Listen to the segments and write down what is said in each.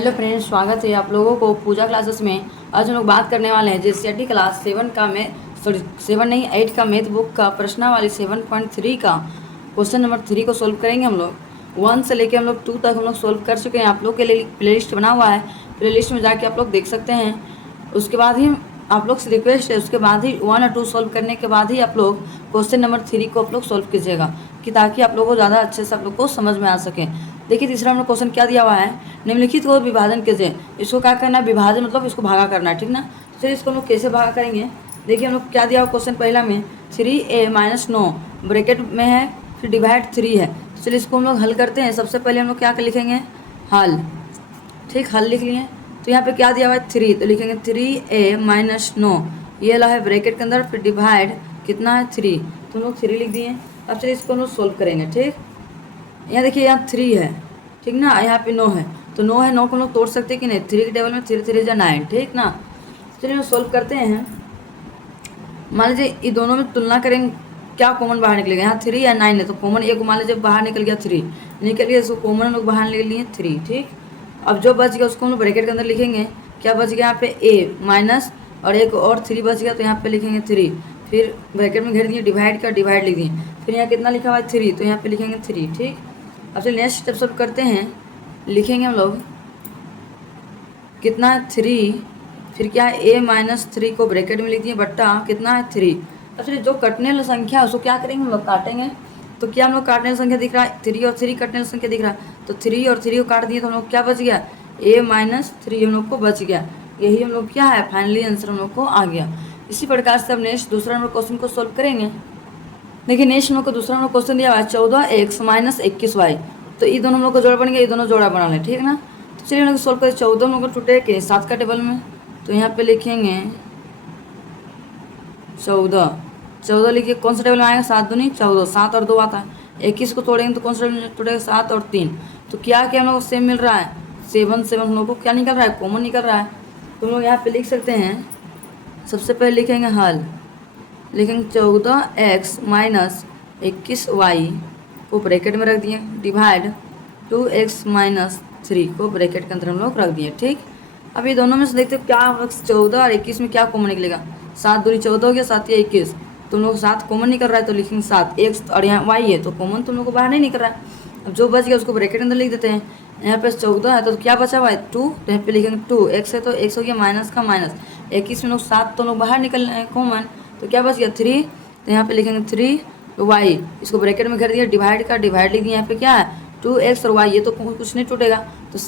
Hello friends, स्वागत है आप लोगों को पूजा क्लासेस में। आज हम लोग बात करने वाले हैं जेसीईआरटी क्लास 7 का मैथ, सॉरी 7 नहीं 8 का मैथ बुक का प्रश्नावली 7.3 का क्वेश्चन नंबर 3 को सोल्व करेंगे। हम लोग 1 से लेकर हम लोग 2 तक हम लोग सोल्व कर चुके हैं। आप लोग के लिए प्लेलिस्ट बना हुआ है, प्लेलिस्ट में जाके आप लोग देख सकते हैं। उसके बाद ही आप लोग से रिक्वेस्ट है, उसके बाद ही 1 और 2 सोल्व करने के बाद ही आप लोग क्वेश्चन नंबर 3 को आप लोग सोल्व कीजिएगा, कि ताकि आप लोगों को ज़्यादा अच्छे से आप लोग को समझ में आ सके। देखिए तीसरा हम लोग क्वेश्चन क्या दिया हुआ है, निम्नलिखित को विभाजन कीजिए। इसको क्या करना है, विभाजन मतलब इसको भागा करना है, ठीक ना। तो चलिए इसको हम लोग कैसे भागा करेंगे। देखिए हम लोग क्या दिया हुआ क्वेश्चन पहला में 3a - 9 ब्रैकेट में है, फिर डिवाइड 3 है। तो चलिए इसको हम लोग हल करते हैं। सबसे पहले हम लोग क्या लिखेंगे, हल। ठीक, हल लिख लिए। तो यहाँ पे क्या दिया हुआ है 3, तो लिखेंगे 3a - 9, ये वाला है ब्रैकेट के अंदर, फिर डिवाइड कितना है 3, तो हम लोग 3 लिख दिए। अब चलिए इसको हम लोग सोल्व करेंगे। ठीक, यहाँ देखिए यहाँ 3 है, ठीक ना, यहाँ पे 9 है, तो 9 है, 9 को हम लोग तोड़ सकते हैं कि नहीं। 3 के टेबल में 3 3 9, ठीक ना। चलिए हम सोल्व करते हैं। मान लीजिए ये दोनों में तुलना करेंगे, क्या कॉमन बाहर निकलेगा। यहाँ 3 या 9 है, तो कॉमन एक मान लीजिए बाहर निकल गया 3, निकल गया, इसको कॉमन हम लोग बाहर निकल लिए 3। ठीक, अब जो बच गया उसको हम लोग ब्रैकेट के अंदर लिखेंगे। क्या बच गया यहाँ पे a माइनस और एक और 3 बच गया, तो यहाँ पे लिखेंगे 3, फिर ब्रैकेट में घेर दिए, डिवाइड का डिवाइड लिख दिए, फिर यहाँ कितना लिखा हुआ है 3, तो यहाँ पे लिखेंगे 3। ठीक, अब चलिए नेक्स्ट स्टेप सोल्व करते हैं। लिखेंगे हम लोग कितना है 3, फिर क्या है a - 3 को ब्रैकेट में लिख दिए, बट्टा कितना है 3। अब चलिए जो कटने वाली संख्या है उसको क्या करेंगे, हम लोग काटेंगे। तो क्या हम लोग काटने वाली संख्या दिख रहा है, 3 और 3 कटने वाली संख्या दिख रहा है, तो 3 और 3 को काट दिए, तो हम लोग क्या बच गया, a - 3 हम लोग को बच गया। यही हम लोग क्या है, फाइनली आंसर हम लोग को आ गया। इसी प्रकार से हम नेक्स्ट दूसरा नंबर क्वेश्चन को सोल्व करेंगे। देखिए नेक्स्ट हम लोग को दूसरा नंबर क्वेश्चन दिया हुआ है 14x - 21y। तो ये दोनों हम लोग को जोड़ा बनेगा, ये दोनों जोड़ा बना लें, ठीक ना। तो चलिए हम लोग सोल्व करें। 14 हम लोग को टूटे के 7 का टेबल में, तो यहाँ पे लिखेंगे 14, 14 लिखिए, कौन सा टेबल में आएगा, 7 दूनी 14, 7 और 2 आता है। 21 को तोड़ेंगे तो कौन सा टेबल में टूटेगा, 7 और 3। तो क्या क्या हम लोग को सेम मिल रहा है, 7 7 हम लोग को क्या निकल रहा है, कॉमन निकल रहा है। तो हम लोग यहाँ पे लिख सकते हैं। सबसे पहले लिखेंगे हल, लिखेंगे 14x - 21y को ब्रैकेट में रख दिए, डिवाइड 2x - 3 को ब्रैकेट के अंदर हम लोग रख दिए। ठीक, अब ये दोनों में से देखते हैं क्या 14 और 21 में क्या कॉमन निकलेगा। 7 दूनी 14 हो गया, 7 या 21, तुम लोग 7 कॉमन निकल रहा है, तो लिखेंगे 7 x, और यहाँ y है तो कॉमन तुम लोग को बाहर नहीं निकल रहा है। अब जो बच गया उसको ब्रैकेट के अंदर लिख देते हैं। यहाँ पे 14 है तो क्या बचा हुआ है 2, तो यहाँ पे लिखेंगे 2, x है तो x हो गया माइनस का माइनस, 21 में लोग 7 तो लोग बाहर निकल रहे हैं कॉमन, तो क्या बच गया 3, तो यहाँ पे लिखेंगे 3y, इसको ब्रैकेट में कर दिया, डिवाइड का डिवाइड लिख दिया। यहाँ पे क्या है 2x और y, ये तो कुछ नहीं टूटेगा, तो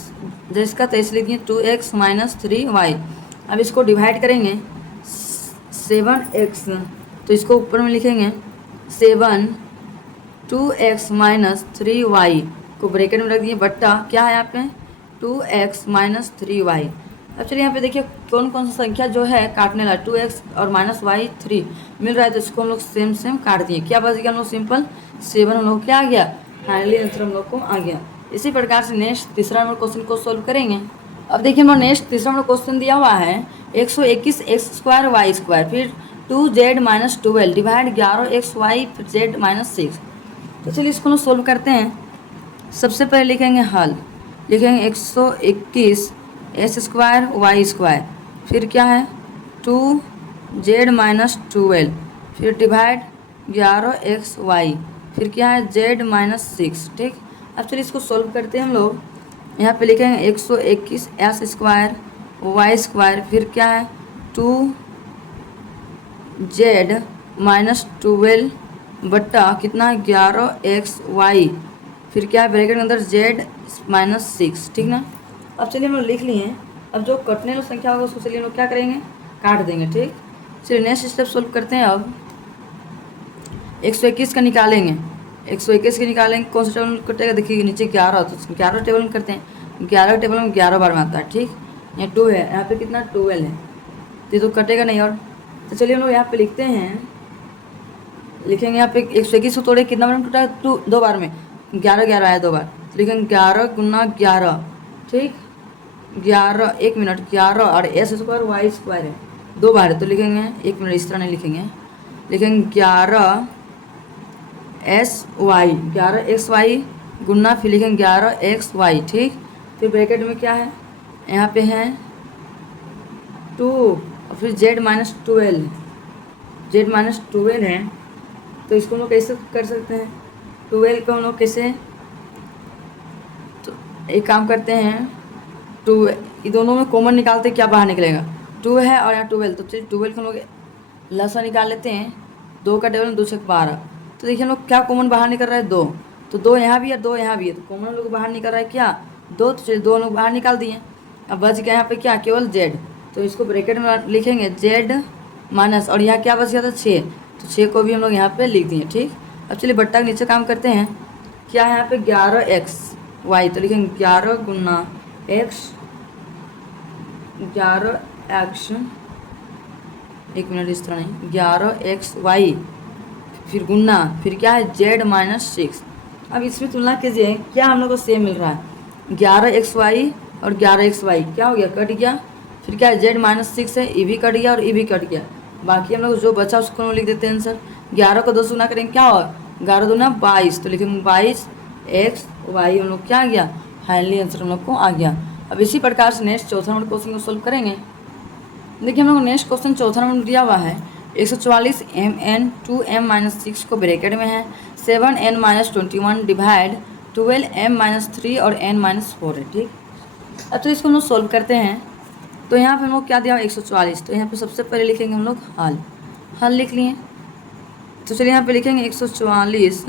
जिसका तैसे लिख दिए 2x - 3y। अब इसको डिवाइड करेंगे 7x, तो इसको ऊपर में लिखेंगे 7, 2x - 3y को ब्रैकेट में रख दिए, बट्टा क्या है यहाँ पे 2x - 3y। अब चलिए यहाँ पे देखिए कौन कौन सा संख्या जो है काटने लगा, 2x और -y 3 मिल रहा है, तो इसको हम लोग सेम सेम काट दिए। क्या बच गया हम लोग, सिंपल 7 हम लोग क्या आ गया, फाइनली आंसर हम लोग को आ गया। इसी प्रकार से नेक्स्ट तीसरा नंबर क्वेश्चन को सोल्व करेंगे। अब देखिए हम लोग नेक्स्ट तीसरा नंबर क्वेश्चन दिया हुआ है 121 x² y², फिर 2z - 12 डिवाइड 11x y, फिर z - 6। तो चलिए इसको हम सोल्व करते हैं। सबसे पहले लिखेंगे हल, लिखेंगे 121 s² y², फिर क्या है 2z - 12, फिर डिवाइड 11x y, फिर क्या है z - 6। ठीक, अब चलिए इसको सोल्व करते हैं हम लोग। यहाँ पे लिखेंगे 121 s² y², फिर क्या है 2z - 12 बट्टा कितना है 11x y, फिर क्या है ब्रैकेट के अंदर z - 6। ठीक ना, अब चलिए हम लोग लिख लिए। अब जो कटने वाली संख्या होगा उसको चलिए हम लोग क्या करेंगे, काट देंगे। ठीक, चलिए नेक्स्ट स्टेप सोल्व करते हैं। अब 121 का निकालेंगे, 121 के निकालेंगे, कौन सा टेबल में कटेगा, देखिए नीचे 11, तो 11 टेबल में करते हैं, 11 टेबल में 11 बार में आता है। ठीक, यहाँ 2 है, यहाँ पे कितना 12 है, तो ये तो कटेगा नहीं। और तो चलिए हम लोग यहाँ पे लिखते हैं, लिखेंगे यहाँ पे 121 को तोड़े कितना बार में टूटा है, 2 बार में, 11 11 आया 2 बार, तो लिखेंगे 11 गुना 11। ठीक, 11, 1 मिनट, 11 और s² y² है 2 बार है, तो लिखेंगे 1 मिनट, इस तरह नहीं लिखेंगे, लिखेंगे 11 11x y गुना, फिर लिखेंगे 11x y। ठीक, फिर ब्रैकेट में क्या है यहाँ पे है 2 और फिर z माइनस 12, z माइनस 12 है, तो इसको हम लोग कैसे कर सकते हैं, 12 को हम लोग कैसे, तो एक काम करते हैं, 2 ये दोनों में कॉमन निकालते क्या बाहर निकलेगा, 2 है और यहाँ 12, तो चलिए 12 को हम लोग लसा निकाल लेते हैं, 2 का टेबल 2 छक 12, तो देखिए हम लोग क्या कॉमन बाहर निकल रहा है 2, तो 2 यहाँ भी है 2 यहाँ भी है, तो कॉमन हम लोग बाहर निकल रहा है क्या 2, तो चलिए 2 लोग बाहर निकाल दिए। अब बच गया यहाँ पे क्या केवल z, तो इसको ब्रैकेट में लिखेंगे z माइनस, और यहाँ क्या बच गया था 6, तो 6 को भी हम लोग यहाँ पे लिख दिए। ठीक, अब चलिए बट्टा के नीचे काम करते हैं, क्या है यहाँ पे 11xy, तो लिखेंगे 11 गुना x, 11x, एक मिनट इस तरह नहीं, 11xy, फिर गुना, फिर क्या है z माइनस 6। अब इसमें तुलना कीजिए क्या हम लोग को सेम मिल रहा है, 11xy और 11xy क्या हो गया, कट गया, फिर क्या है z माइनस 6 है, ये भी कट गया और ये भी कट गया, बाकी हम लोग जो बचा उसको लिख देते हैं आंसर। 11 को 2 से गुना करेंगे क्या होगा, 11 दूना 22, तो लिखेंगे 22xy, हम लोग क्या आ गया, फाइनली आंसर हम लोग को आ गया। अब इसी प्रकार से नेक्स्ट चौथा नंबर क्वेश्चन को सोल्व करेंगे। देखिए हम लोग नेक्स्ट क्वेश्चन चौथा नंबर दिया हुआ है, 144 mn 2m माइनस 6 को ब्रैकेट में है 7n minus 21 divide 12m minus 3 और n माइनस 4 है। ठीक, अब तो इसको हम लोग सोल्व करते हैं, तो यहाँ पे हम लोग क्या दिया 144, तो यहाँ पे सबसे पहले लिखेंगे हम लोग हल लिख लिए, तो चलिए यहाँ पे लिखेंगे 144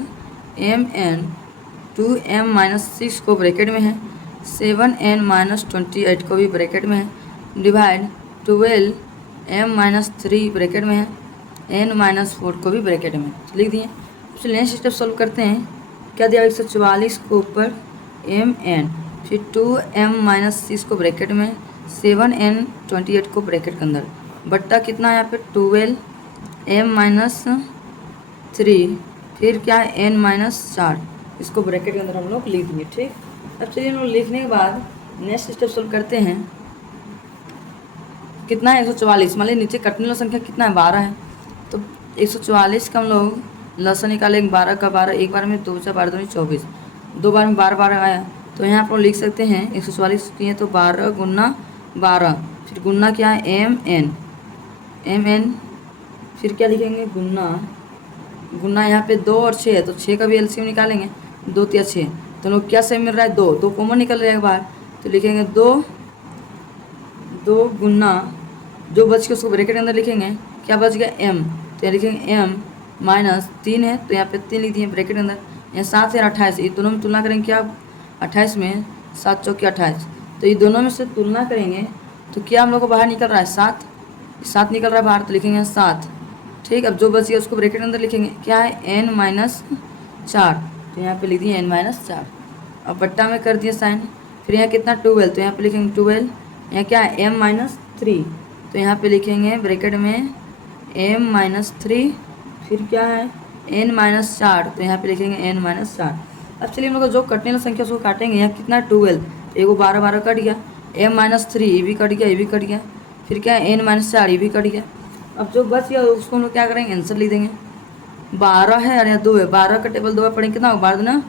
mn 2m माइनस 6 को ब्रैकेट में है 7n माइनस 28 को भी ब्रैकेट में है डिवाइड 12m माइनस 3 ब्रैकेट में है n माइनस 4 को भी ब्रैकेट में लिख दिए। चलिए नेक्स्ट स्टेप सोल्व करते हैं, क्या दिया 144 को ऊपर mn, फिर 2m माइनस 6 को ब्रैकेट में 7n 28 को ब्रैकेट के अंदर, बट्टा कितना है यहाँ पे 12m माइनस 3, फिर क्या है n माइनस 4, इसको ब्रैकेट के अंदर हम लोग लिख दिए। ठीक, अब चलिए हम लोग लिखने के बाद नेक्स्ट स्टेप सोल्व करते हैं, कितना है 144, मान लीजिए नीचे कटने वाला संख्या कितना है 12 है, तो 144 का हम लोग लसन निकालेंगे, 12 का 12 एक बार में 2 4 12 2 24, 2 बार में 12 12 आया, तो यहाँ पर लिख सकते हैं 144 किए तो 12 गुना 12, फिर गुना क्या है mn, फिर क्या लिखेंगे गुना यहाँ पे 2 और 6 है, तो 6 का भी एलसीएम निकालेंगे, 2 3 6, तो लोग क्या सेम मिल रहा है 2 कॉमन निकल रहा है बाहर, तो लिखेंगे 2 गुना जो बच के उसको ब्रैकेट के अंदर लिखेंगे, क्या बच गया m, तो यहाँ लिखेंगे m माइनस 3 है, तो यहाँ पे 3 लिख दिए ब्रैकेट के अंदर, यहाँ 7 और 28, ये दोनों में तुलना करेंगे क्या 28 में 7 चौके 28, तो ये दोनों में से तुलना करेंगे तो क्या हम लोग को बाहर निकल रहा है 7 निकल रहा है बाहर, तो लिखेंगे 7। ठीक, अब जो बच गया उसको ब्रैकेट के अंदर लिखेंगे, क्या है n माइनस 4, तो यहाँ पे लिख दिए n माइनस 4, अब बट्टा में कर दिए साइन, फिर यहाँ कितना 12, तो यहाँ पे लिखेंगे 12, यहाँ क्या है m माइनस 3, तो यहाँ पे लिखेंगे ब्रैकेट में m माइनस 3, फिर क्या है n माइनस 4, तो यहाँ पे लिखेंगे n माइनस 4। अब चलिए हम लोग जो कटने वाली संख्या उसको काटेंगे, यहाँ कितना 12, तो एगो 12 12 कट गया, m माइनस 3 ये भी कट गया, ये भी कट गया, फिर क्या है n माइनस 4 ये भी कट गया। अब जो बच गया उसको हम लोग क्या करेंगे आंसर लिख देंगे, 12 है और यहाँ 2 है, 12 का टेबल 2 बार पढ़ेंगे कितना होगा 12 दूना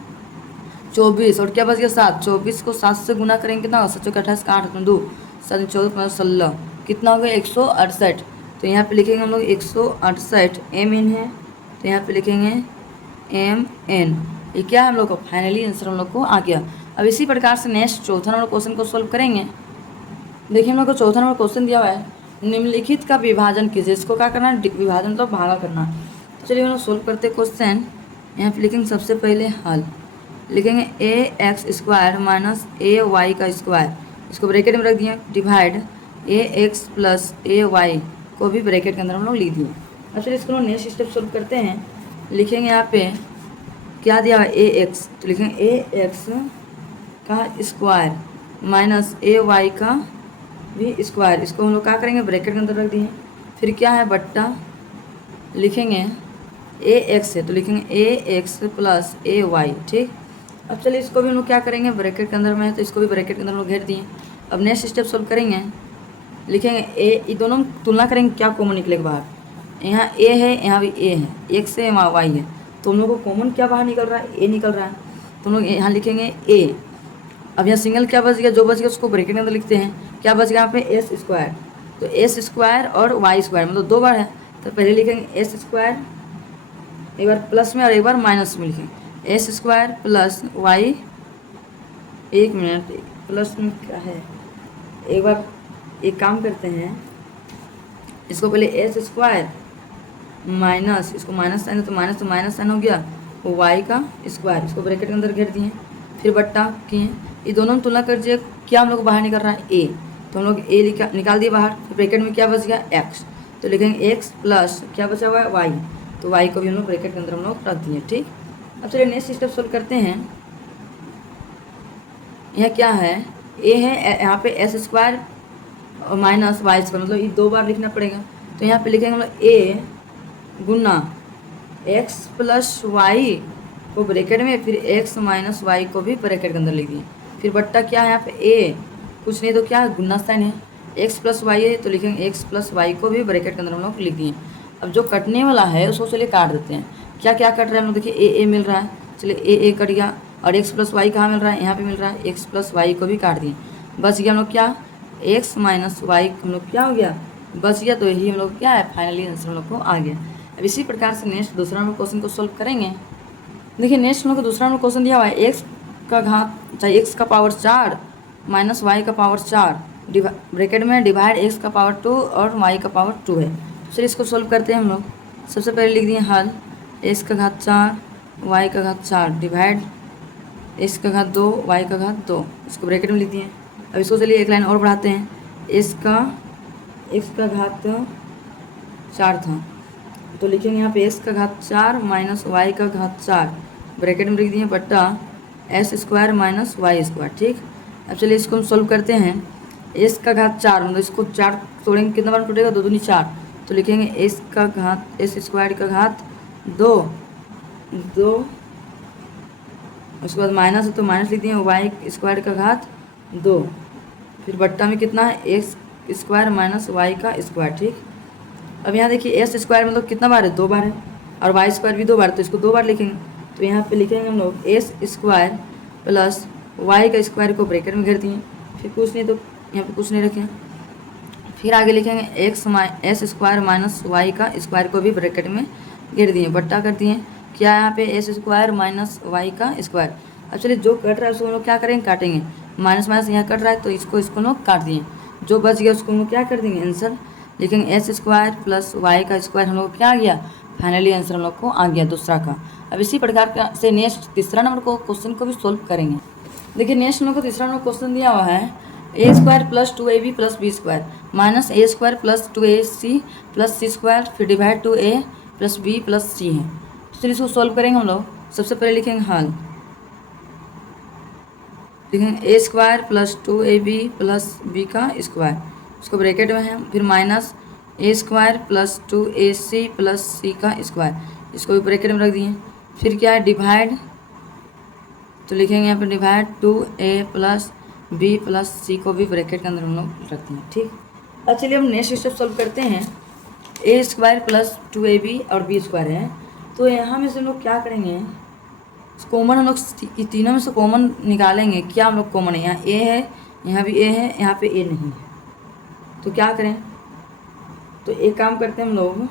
24, और क्या बच गया 7, 24 को 7 से गुना करेंगे कितना होगा 7 28 का 8 2 7 14 15 16, कितना हो गया 168, तो यहाँ पे लिखेंगे हम लोग 168 mn है, तो यहाँ पे लिखेंगे mn, ये क्या है हम लोग को फाइनली आंसर हम लोग को आ गया। अब इसी प्रकार से नेक्स्ट चौथा नंबर क्वेश्चन को सोल्व करेंगे। देखिए हम लोग को चौथा नंबर क्वेश्चन दिया हुआ है, निम्नलिखित का विभाजन कीजिए, इसको क्या करना है विभाजन तो भागा करना, तो चलिए हम लोग सोल्व करते क्वेश्चन। यहाँ पे लिखेंगे सबसे पहले हल, लिखेंगे ax² माइनस ay का स्क्वायर, इसको ब्रैकेट में रख दिए, डिवाइड ax प्लस ay को भी ब्रैकेट के अंदर हम लोग लिख दिए। अब चलिए इसको नेक्स्ट स्टेप सोल्व करते हैं, लिखेंगे यहाँ पे क्या दिया है ax, तो लिखेंगे ax का स्क्वायर माइनस ay का भी स्क्वायर, इसको हम लोग क्या करेंगे ब्रैकेट के अंदर रख दिए, फिर क्या है बट्टा लिखेंगे ax है, तो लिखेंगे ax प्लस ay। ठीक, अब चलिए इसको भी हम लोग क्या करेंगे ब्रैकेट के अंदर में है, तो इसको भी ब्रैकेट के अंदर हम लोग घेर दिए। अब नेक्स्ट स्टेप सोल्व करेंगे, लिखेंगे a, ये दोनों तुलना करेंगे क्या कॉमन निकलेगा बाहर, यहाँ a है यहाँ भी a है, x है वहाँ y है, तो हम लोग को कॉमन क्या बाहर निकल रहा है a निकल रहा है, तो हम लोग यहाँ लिखेंगे a, अब यहाँ सिंगल क्या बच गया, जो बच गया उसको ब्रैकेट के अंदर लिखते हैं। क्या बच गया यहाँ पे एस स्क्वायर, तो एस स्क्वायर और वाई स्क्वायर मतलब 2 बार है, तो पहले लिखेंगे एस स्क्वायर, एक बार प्लस में और एक बार माइनस में लिखेंगे s square plus y, 1 minute plus में क्या है, एक बार एक काम करते हैं, इसको पहले एस स्क्वायर माइनस, इसको माइनस साइन है तो माइनस साइन हो गया, वो वाई का स्क्वायर, इसको ब्रैकेट के अंदर घेर दिए, फिर बट्टा किए। ये दोनों में तुलना कर दीजिए, क्या हम लोग बाहर निकल रहा है ए, तो हम लोग ए निकाल दिए बाहर, फिर ब्रैकेट में क्या बच गया एक्स, तो लिखेंगे एक्स प्लस क्या बचा हुआ है वाई, तो वाई को भी हम लोग ब्रैकेट के अंदर हम लोग रख दिए। ठीक, अब चलिए नेक्स्ट स्टेप सोल्व करते हैं। यह क्या है, ए है, यहाँ पे एस स्क्वायर और माइनस वाई स्क्वायर मतलब ये 2 बार लिखना पड़ेगा, तो यहाँ पे लिखेंगे हम लोग ए गुना एक्स प्लस वाई को ब्रैकेट में, फिर एक्स माइनस वाई को भी ब्रैकेट के अंदर लिख दिए, फिर बट्टा क्या है यहाँ पे ए, कुछ नहीं तो क्या गुना साइन है, एक्स प्लस वाई है तो लिखेंगे एक्स प्लस वाई को भी ब्रैकेट के अंदर हम लोग लिख दिए। अब जो कटने वाला है उसको चलिए काट देते हैं, क्या क्या कट रहा है हम लोग देखिए, ए मिल रहा है, चलिए ए कट गया, और एक्स प्लस वाई कहाँ मिल रहा है, यहाँ पे मिल रहा है, एक्स प्लस वाई को भी काट दिए, बच गया हम लोग क्या, एक्स माइनस वाई हम लोग क्या हो गया, बच गया, तो यही हम लोग क्या है फाइनली आंसर हम लोग को आ गया। अब इसी प्रकार से नेक्स्ट दूसरा नंबर क्वेश्चन को सॉल्व करेंगे। देखिए नेक्स्ट हम लोग को दूसरा नंबर क्वेश्चन दिया हुआ है, एक्स का घात चाहे एक्स का पावर 4 माइनस वाई का पावर 4 ब्रैकेट में डिवाइड एक्स का पावर 2 और वाई का पावर 2 है। चलिए इसको सॉल्व करते हैं हम लोग। सबसे पहले लिख दिए हल, एक्स का घात 4 वाई का घात 4 डिवाइड एक्स का घात 2 वाई का घात 2, इसको ब्रैकेट में लिख दिए। अब इसको चलिए एक लाइन और बढ़ाते हैं, एक्स का घात 4 था तो लिखेंगे यहाँ पे एक्स का घात 4 माइनस वाई का घात 4 ब्रैकेट में लिख दिए बट्टा s square minus y square. ठीक, अब चलिए इसको हम सोल्व करते हैं। एक्स का घात 4 मतलब इसको 4 तोड़ेंगे कितना बार टूटेगा, 2 दूनी 4, तो लिखेंगे एक्स का घात एस स्क्वायर का घात 2 उसके बाद माइनस है तो माइनस लिख दिए, वाई स्क्वायर का घात 2, फिर बट्टा में कितना है एक्स स्क्वायर माइनस वाई का स्क्वायर। ठीक, अब यहाँ देखिए एस स्क्वायर मतलब कितना बार है, 2 बार है, और वाई स्क्वायर भी 2 बार, तो इसको 2 बार लिखेंगे, तो यहाँ पे लिखेंगे हम लोग एस स्क्वायर प्लस वाई का स्क्वायर को ब्रैकेट में घेर दिए, फिर कुछ नहीं तो यहाँ पे कुछ नहीं रखें, फिर आगे लिखेंगे एस स्क्वायर माइनस वाई का स्क्वायर को भी ब्रैकेट में घेर दिए, बट्टा कर दिए, क्या यहाँ पे एस स्क्वायर माइनस वाई का स्क्वायर। अब चलिए जो कट रहा है उसको हम लोग क्या करेंगे, काटेंगे, माइनस माइनस यहाँ कट रहा है तो इसको हम लोग काट दिए, जो बच गया उसको हम लोग क्या कर देंगे आंसर लिखेंगे एस स्क्वायर प्लस वाई का स्क्वायर, हम लोग क्या आ गया फाइनली आंसर हम लोग को आ गया दूसरा का। अब इसी प्रकार का से नेक्स्ट तीसरा नंबर को क्वेश्चन को भी सोल्व करेंगे। देखिए नेक्स्ट नंबर को तीसरा नंबर क्वेश्चन दिया हुआ है, A square plus 2ab plus B square minus A square plus 2ac plus C square फिर divide 2a plus B plus C है। तो चलिए इसको सोल्व करेंगे हम लोग। सबसे पहले लिखेंगे हल, लिखेंगे ए square plus 2ab plus B का स्क्वायर, इसको ब्रैकेट में है, फिर माइनस ए स्क्वायर प्लस 2ac प्लस सी का स्क्वायर, इसको भी ब्रैकेट में रख दिए, फिर क्या है डिवाइड, तो लिखेंगे यहाँ पर divide 2a plus B plus सी को भी ब्रैकेट के अंदर हम लोग रखते हैं। ठीक, अब चलिए हम नेक्स्ट स्टेप सॉल्व करते हैं। ए स्क्वायर प्लस 2ab और बी स्क्वायर है, तो यहाँ में से हम लोग क्या करेंगे, कॉमन हम लोग तीनों में से कॉमन निकालेंगे, क्या हम लोग कॉमन है, यहाँ ए है, यहाँ भी ए है, यहाँ पे ए नहीं है, तो क्या करें, तो एक काम करते हैं हम लोग,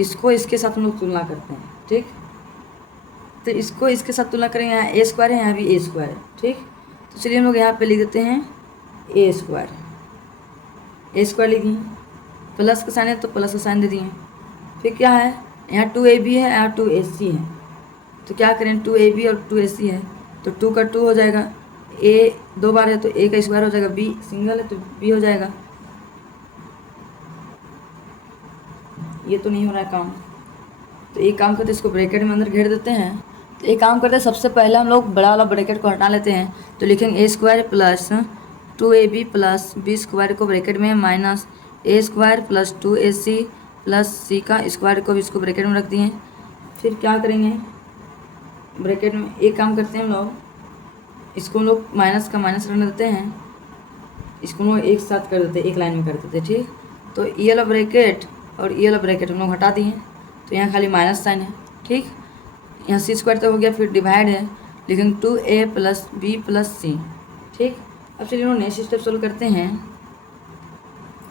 इसको इसके साथ हम लोग तुलना करते हैं। ठीक, तो इसको इसके साथ तुलना करेंगे, यहाँ ए स्क्वायर है, यहाँ भी ए स्क्वायर है। ठीक, तो चलिए हम लोग यहाँ पे लिख देते हैं ए स्क्वायर लिख दिए, प्लस का साइन है तो प्लस का साइन दे दिए, फिर क्या है यहाँ 2ab है, यहाँ 2ac है, तो क्या करें 2ab और 2ac है तो 2 का 2 हो जाएगा, a 2 बार है तो a का स्क्वायर हो जाएगा, b सिंगल है तो b हो जाएगा, ये तो नहीं हो रहा है काम, तो एक काम करते हैं इसको ब्रैकेट में अंदर घेर देते हैं। तो एक काम करते हैं सबसे पहले हम लोग बड़ा वाला ब्रैकेट को हटा लेते हैं, तो लिखेंगे ए square plus 2ab plus B square को ब्रैकेट में माइनस ए स्क्वायर प्लस 2ac प्लस सी का स्क्वायर को भी इसको ब्रैकेट में रख दिए, फिर क्या करेंगे ब्रैकेट में एक काम करते हैं हम लोग, इसको हम लोग माइनस का माइनस रखने देते हैं, इसको हम लोग एक साथ कर देते हैं, एक लाइन में कर देते हैं। ठीक, तो ये वाला ब्रैकेट और ये वाला ब्रैकेट हम लोग हटा दिए, तो यहाँ खाली माइनस साइन है। ठीक, यहाँ सी स्क्वायर तो हो गया, फिर डिवाइड है लिखेंगे 2a प्लस बी प्लस सी। ठीक, अब चलिए हम नेक्स्ट स्टेप सोल्व करते हैं।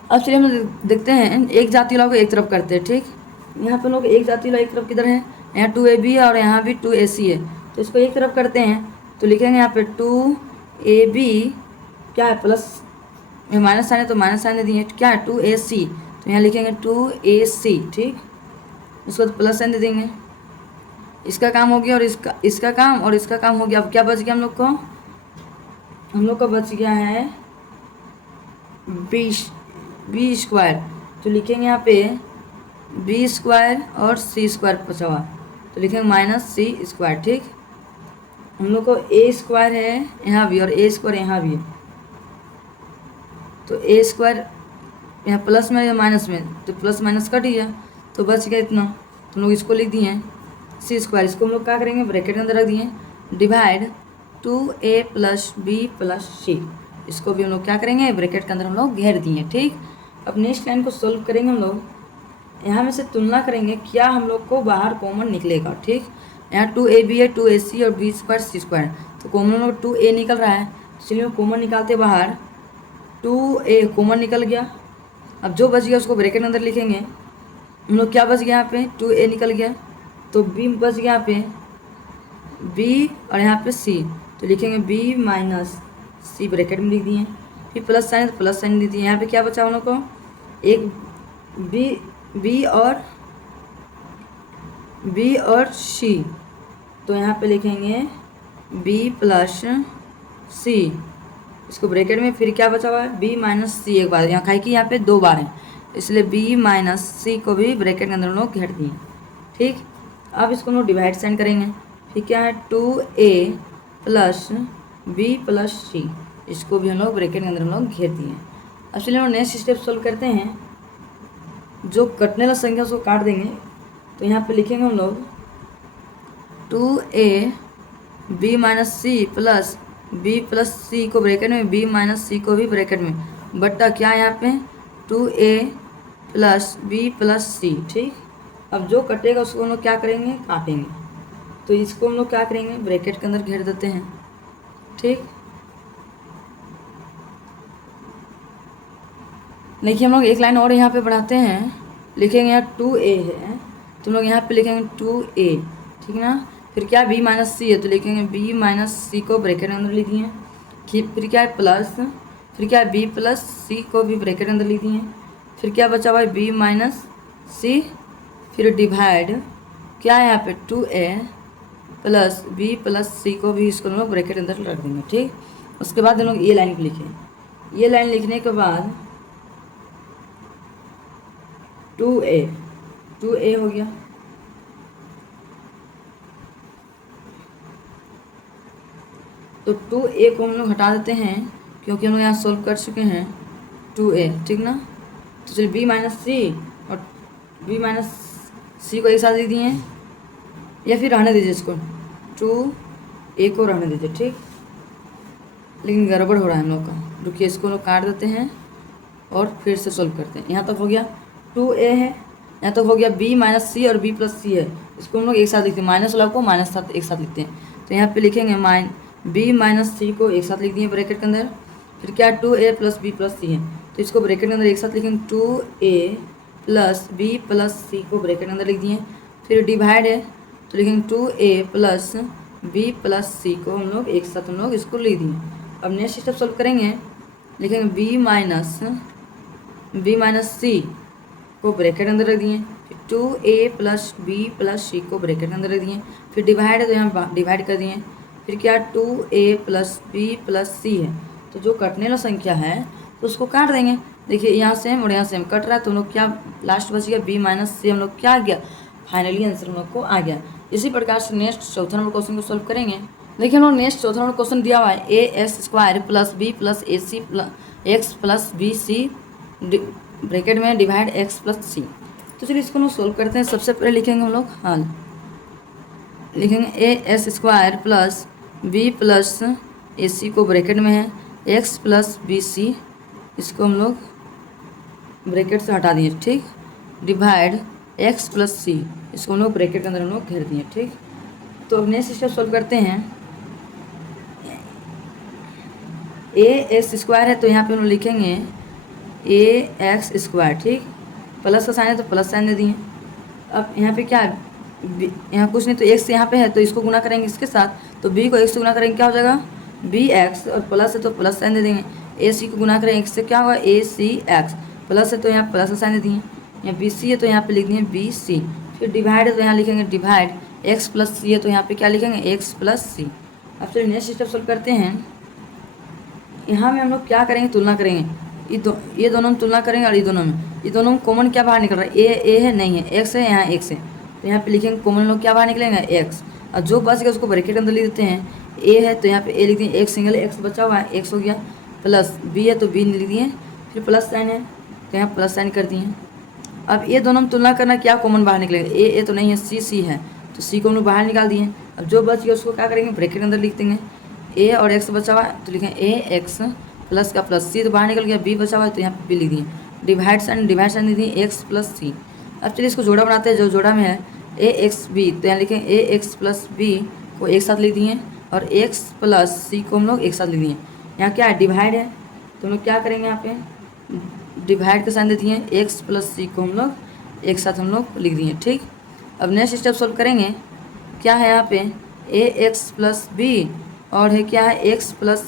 अब चलिए हम देखते हैं एक जाति वाला को एक तरफ करते हैं। ठीक, यहाँ पे लोग एक जाति वाला एक तरफ किधर है, यहाँ 2ab है और यहाँ भी 2ac है, तो इसको एक तरफ करते हैं। तो लिखेंगे यहाँ पे 2ab क्या है प्लस में माइनस साइन है तो माइनस साइन दे दिए, क्या है 2ac, तो यहाँ लिखेंगे 2ac। ठीक, उसको तो प्लस साइन दे देंगे। इसका काम हो गया और इसका काम और इसका काम हो गया। अब क्या बच गया हम लोग का बच गया है बी स्क्वायर। तो लिखेंगे यहाँ पे बी स्क्वायर और सी स्क्वायर बचा हुआ, तो लिखेंगे माइनस सी स्क्वायर। ठीक, हम लोग को ए स्क्वायर है यहाँ भी और ए स्क्वायर यहाँ भी है, तो ए स्क्वायर यहाँ प्लस में या माइनस में, तो प्लस माइनस कट गया तो बच गया इतना, तो हम लोग इसको लिख दिए हैं सी स्क्वायर। इसको हम लोग क्या करेंगे, ब्रैकेट के अंदर रख दिए, divide 2a plus B plus c. इसको भी हम लोग क्या करेंगे, ब्रैकेट के अंदर हम लोग घेर दिए। ठीक, अब नेक्स्ट लाइन को सोल्व करेंगे हम लोग। यहाँ में से तुलना करेंगे क्या हम लोग को बाहर कॉमन निकलेगा। ठीक, यहाँ 2ab है 2ac और बी स्क्वायर सी स्क्वायर, तो कॉमन हम लोग 2a निकल रहा है, चलिए कॉमन निकालते बाहर। 2a कॉमन निकल गया, अब जो बच गया उसको ब्रैकेट के अंदर लिखेंगे। हम लोग क्या बच गया यहाँ पे 2a निकल गया, तो b बच गया यहाँ पे b और यहाँ पे c, तो लिखेंगे b माइनस सी, ब्रैकेट में लिख दिए। फिर प्लस साइन तो प्लस साइन दे दिए। यहाँ पे क्या बचा हम लोग को, एक b और c, तो यहाँ पे लिखेंगे b प्लस c, इसको ब्रैकेट में। फिर क्या बचा हुआ है b माइनस सी, एक बार यहाँ खाई कि यहाँ पे 2 बार है, इसलिए b माइनस सी को भी ब्रैकेट के अंदर हम लोग घेर दिए। ठीक, अब इसको हम लोग डिवाइड साइन करेंगे। फिर क्या है 2a plus B plus c, इसको भी हम लोग ब्रैकेट के अंदर हम लोग घेर दिए। अब चलिए हम नेक्स्ट स्टेप सोल्व करते हैं। जो कटने वाला संख्या उसको काट देंगे, तो यहाँ पे लिखेंगे हम लोग 2a b minus c plus B plus सी को ब्रैकेट में, बी माइनस सी को भी ब्रैकेट में, बट्टा क्या यहाँ पे 2a प्लस बी प्लस सी। ठीक, अब जो कटेगा उसको हम लोग क्या करेंगे, काटेंगे, तो इसको हम लोग क्या करेंगे, ब्रैकेट के अंदर घेर देते हैं। ठीक, देखिए हम लोग एक लाइन और यहाँ पे बढ़ाते हैं, लिखेंगे यहाँ 2a है, तो हम लोग यहाँ पे लिखेंगे 2a। ठीक है ना, फिर क्या b माइनस सी है, तो लिखेंगे b माइनस सी को ब्रैकेट के अंदर लिख दिए। फिर क्या है प्लस, फिर क्या है b प्लस सी को भी ब्रैकेट के अंदर लिख दिए। फिर क्या बचा हुआ है b माइनस सी, फिर डिवाइड क्या है यहाँ पे 2a प्लस बी प्लस सी को भी इसको हम लोग ब्रैकेट के अंदर रख देंगे। ठीक, उसके बाद हम लोग ये लाइन लिखें। ये लाइन लिखने के बाद 2a हो गया, तो 2a को हम लोग हटा देते हैं क्योंकि हम लोग यहाँ सोल्व कर चुके हैं 2a। ठीक ना, तो चलिए b माइनस सी और b माइनस सी को एक साथ लिख दिए, या फिर रहने दीजिए इसको 2a को रहने दीजिए। ठीक, लेकिन गड़बड़ हो रहा है हम लोग का, रुकिए इसको लोग काट देते हैं और फिर से सोल्व करते हैं। यहाँ तक हो गया 2a है, यहाँ तक हो गया b माइनस सी और b प्लस सी है, इसको हम लोग एक साथ लिखते हैं, माइनस वाला को माइनस साथ एक साथ लिखते हैं। तो यहाँ पे लिखेंगे b माइनस सी को एक साथ लिख दिए ब्रैकेट के अंदर। फिर क्या 2a plus b plus C है, तो इसको ब्रैकेट के अंदर एक साथ लिखेंगे 2a प्लस b प्लस सी को ब्रैकेट के अंदर लिख दिए। फिर डिवाइड है, तो लिखेंगे 2a प्लस b प्लस सी को हम लोग एक साथ हम लोग इसको लिख दिए। अब नेक्स्ट स्टेप सोल्व करेंगे, लिखेंगे b माइनस सी को ब्रैकेट अंदर रख दिए। फिर 2a प्लस बी प्लस सी को ब्रैकेट अंदर रख दिए। फिर डिवाइड है तो यहाँ डिवाइड कर दिए। फिर क्या 2a plus B plus C है, तो जो कटने वाला संख्या है तो उसको काट देंगे। देखिए यहाँ सेम और यहाँ सेम कट रहा है, तो हम लोग क्या लास्ट बच गया b माइनस सी, हम लोग क्या आ गया, फाइनली आंसर हम लोग को आ गया। इसी प्रकार से नेक्स्ट चौथा नंबर क्वेश्चन को सोल्व करेंगे। देखिए हम लोग नेक्स्ट चौथा नंबर क्वेश्चन दिया हुआ है a s square plus B plus a c x plus b c bracket में डिवाइड एक्स प्लस सी। तो चलिए इसको हम लोग सोल्व करते हैं। सबसे पहले लिखेंगे हम लोग हल, लिखेंगे a s square plus B plus a c को ब्रैकेट में है एक्स प्लस बी सी, इसको हम लोग ब्रैकेट से हटा दिए। ठीक, डिवाइड एक्स प्लस सी, इसको हम लोग ब्रैकेट के अंदर हम लोग घेर दिए। ठीक, तो अब नेक्स्ट स्टेप सोल्व करते हैं। ए एक्स स्क्वायर है तो यहाँ पे हम लिखेंगे ए एक्स स्क्वायर, ठीक। प्लस का साइन है तो प्लस साइन दे दिए। अब यहाँ पे क्या है, यहाँ कुछ नहीं तो एक्स यहाँ पे है तो इसको गुना करेंगे इसके साथ, तो बी को एक्स से गुना करेंगे क्या हो जाएगा बी एक्स, और प्लस है तो प्लस साइन दे देंगे। ए सी को गुना करेंगे एक्स से क्या होगा ए सी एक्स, प्लस है तो यहाँ प्लस का साइन दे दिए। यहाँ बी सी है तो यहाँ पे लिख दिए बी सी। फिर डिवाइड है तो यहाँ लिखेंगे डिवाइड, एक्स प्लस सी है तो यहाँ पे क्या लिखेंगे एक्स प्लस सी। अब चलिए नेक्स्ट स्टेप सोल्व करते हैं। यहाँ में हम लोग क्या करेंगे, तुलना करेंगे। ये दोनों में तुलना करेंगे और ये दोनों में कॉमन क्या बाहर निकल रहा है, ए है नहीं है, एक्स है यहाँ एक्स है, तो यहाँ पे लिखेंगे कॉमन लोग क्या बाहर निकलेंगे एक्स, और जो बच गया उसको ब्रैकेट के अंदर लिख देते हैं। ए है तो यहाँ पे ए लिख दिए, एक सिंगल एक्स बचा हुआ है एक्स हो गया, प्लस बी है तो बी लिख दिए, फिर प्लस साइन है तो यहाँ प्लस साइन कर दिए। अब ये दोनों में तुलना करना, क्या कॉमन बाहर निकलेगा, ए तो नहीं है, सी है, तो सी को हम लोग बाहर निकाल दिए। अब जो बच गया उसको क्या करेंगे ब्रैकेट के अंदर लिख देंगे। ए और एक्स बचा हुआ है तो लिखेंगे ए एक्स प्लस का प्लस सी तो बाहर निकल गया, बी बचा हुआ है तो यहाँ पे बी लिख दिए। डिवाइड साइन लिख दिए एक्स प्लस सी। अब चलिए इसको जोड़ा बनाते हैं, जो जोड़ा में है ए एक्स बी तो यहाँ लिखेंगे ए एक्स प्लस बी को एक साथ लिख दिए, और एक्स प्लस सी को हम लोग एक साथ लिख दिए। यहाँ क्या है डिवाइड है तो हम लोग क्या करेंगे, यहाँ पे डिवाइड का साइन दे दिए, एक्स प्लस सी को हम लोग एक साथ हम लोग लिख दिए, ठीक। अब नेक्स्ट स्टेप सोल्व करेंगे। क्या है यहाँ पे ए एक्स प्लस बी और है क्या है एक्स प्लस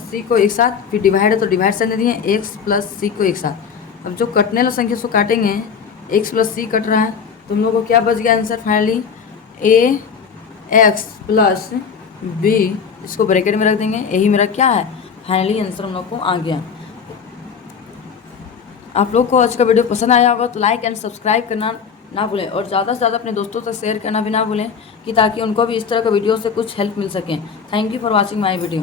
सी को एक साथ, फिर डिवाइड है तो डिवाइड साइन दे दिए, एक्स प्लस सी को एक साथ। अब जो कटने वाला संख्या उसको काटेंगे, एक्स प्लस सी कट रहा है तो हम लोग को क्या बच गया आंसर फाइनली ए एक्स प्लस बी, इसको ब्रैकेट में रख देंगे। यही मेरा क्या है फाइनली आंसर हम लोग को आ गया। आप लोग को आज का वीडियो पसंद आया होगा तो लाइक एंड सब्सक्राइब करना ना भूलें, और ज़्यादा से ज़्यादा अपने दोस्तों तक शेयर करना भी ना भूलें, कि ताकि उनको भी इस तरह का वीडियो से कुछ हेल्प मिल सके। Thank you for watching my video.